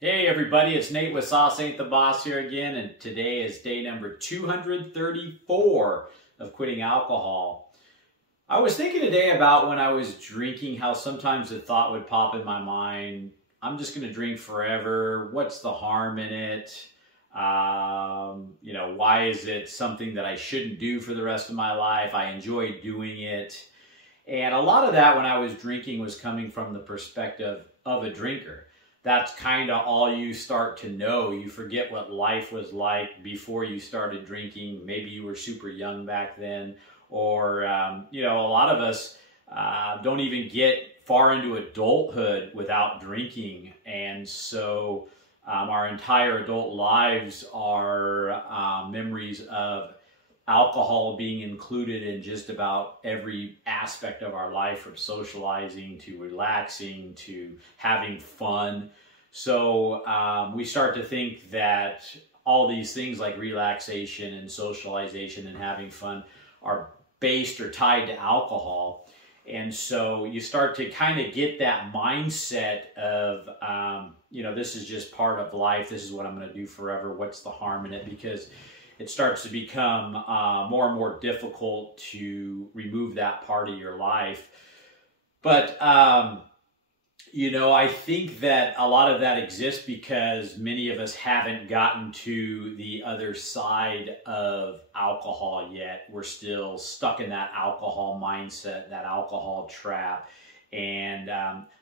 Hey everybody, it's Nate with Sauce Ain't the Boss here again, and today is day number 234 of quitting alcohol. I was thinking today about when I was drinking, how sometimes the thought would pop in my mind, I'm just going to drink forever. What's the harm in it? Why is it something that I shouldn't do for the rest of my life? I enjoy doing it. And a lot of that when I was drinking was coming from the perspective of a drinker. That's kind of all you start to know. You forget what life was like before you started drinking. Maybe you were super young back then, or a lot of us don't even get far into adulthood without drinking, and so our entire adult lives are memories of alcohol being included in just about every aspect of our life, from socializing to relaxing to having fun. So we start to think that all these things like relaxation and socialization and having fun are based or tied to alcohol. And so you start to kind of get that mindset of, this is just part of life. This is what I'm going to do forever. What's the harm in it? Because it starts to become more and more difficult to remove that part of your life. But, I think that a lot of that exists because many of us haven't gotten to the other side of alcohol yet. We're still stuck in that alcohol mindset, that alcohol trap. And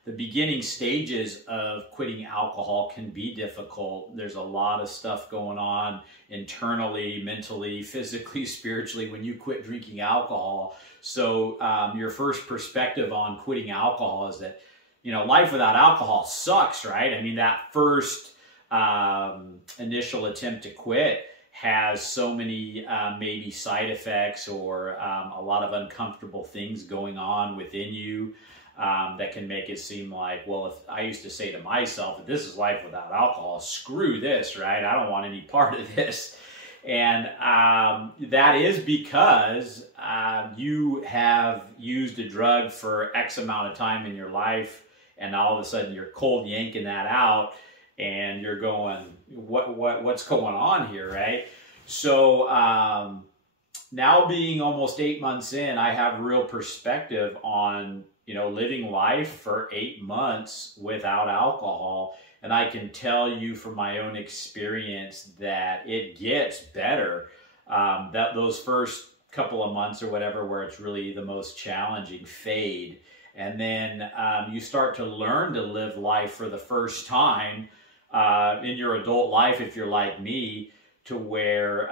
the beginning stages of quitting alcohol can be difficult. There's a lot of stuff going on internally, mentally, physically, spiritually when you quit drinking alcohol. So your first perspective on quitting alcohol is that, life without alcohol sucks, right? I mean, that first initial attempt to quit has so many maybe side effects or a lot of uncomfortable things going on within you. That can make it seem like, well, if I used to say to myself, if this is life without alcohol, screw this, right? I don't want any part of this. And that is because you have used a drug for X amount of time in your life, and all of a sudden you're cold yanking that out, and you're going, what's going on here, right? So now being almost 8 months in, I have real perspective on living life for 8 months without alcohol. And I can tell you from my own experience that it gets better. That those first couple of months or whatever, where it's really the most challenging, fade. And then you start to learn to live life for the first time in your adult life, if you're like me, to where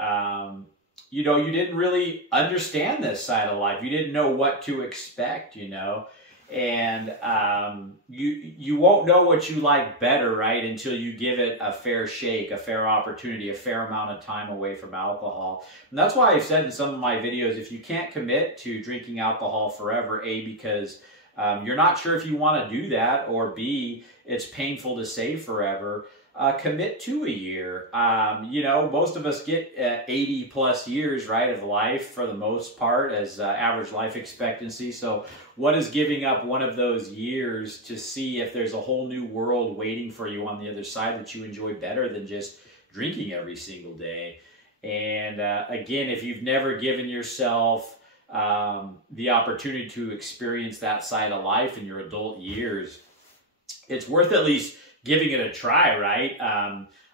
you didn't really understand this side of life. You didn't know what to expect, and you won't know what you like better, right, until you give it a fair shake, a fair opportunity, a fair amount of time away from alcohol. And that's why I've said in some of my videos, if you can't commit to drinking alcohol forever, A, because you're not sure if you want to do that, or B, it's painful to say forever, commit to a year. Most of us get 80 plus years, right, of life for the most part as average life expectancy. So what is giving up one of those years to see if there's a whole new world waiting for you on the other side that you enjoy better than just drinking every single day? And again, if you've never given yourself the opportunity to experience that side of life in your adult years, it's worth at least giving it a try, right?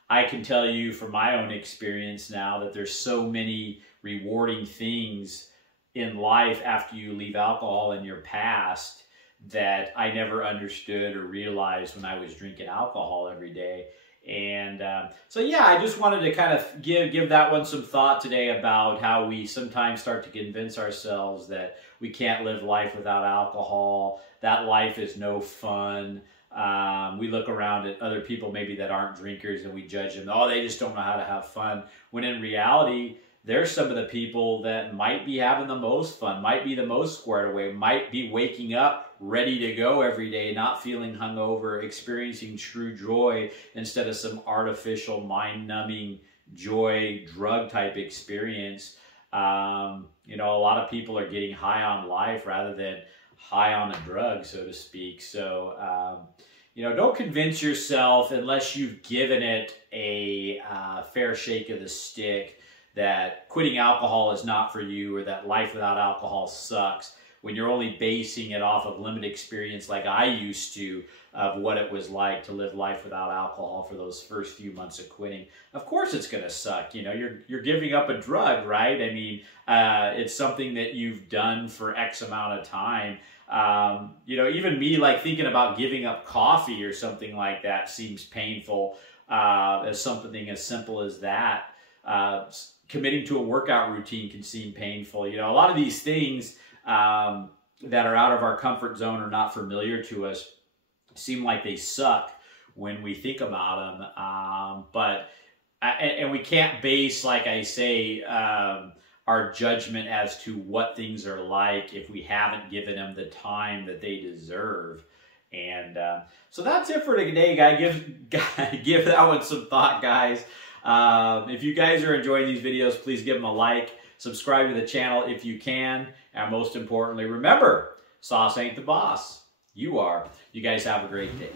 I can tell you from my own experience now that there's so many rewarding things in life after you leave alcohol in your past that I never understood or realized when I was drinking alcohol every day. And so yeah, I just wanted to kind of give that one some thought today about how we sometimes start to convince ourselves that we can't live life without alcohol, that life is no fun. We look around at other people maybe that aren't drinkers and we judge them. Oh, they just don't know how to have fun. When in reality, there's some of the people that might be having the most fun, might be the most squared away, might be waking up ready to go every day, not feeling hungover, experiencing true joy instead of some artificial mind-numbing joy drug type experience. A lot of people are getting high on life rather than high on a drug, so to speak. So You know, don't convince yourself unless you've given it a fair shake of the stick that quitting alcohol is not for you or that life without alcohol sucks, when you're only basing it off of limited experience like I used to of what it was like to live life without alcohol for those first few months of quitting. Of course it's going to suck. You know, you're giving up a drug, right? I mean, it's something that you've done for X amount of time. You know, even me, like thinking about giving up coffee or something like that seems painful, as something as simple as that. Committing to a workout routine can seem painful. You know, a lot of these things that are out of our comfort zone or not familiar to us seem like they suck when we think about them. And we can't base, like I say, our judgment as to what things are like if we haven't given them the time that they deserve. And so that's it for today, guys. Give that one some thought, guys. If you guys are enjoying these videos, please give them a like. Subscribe to the channel if you can. And most importantly, remember, sauce ain't the boss. You are. You guys have a great day.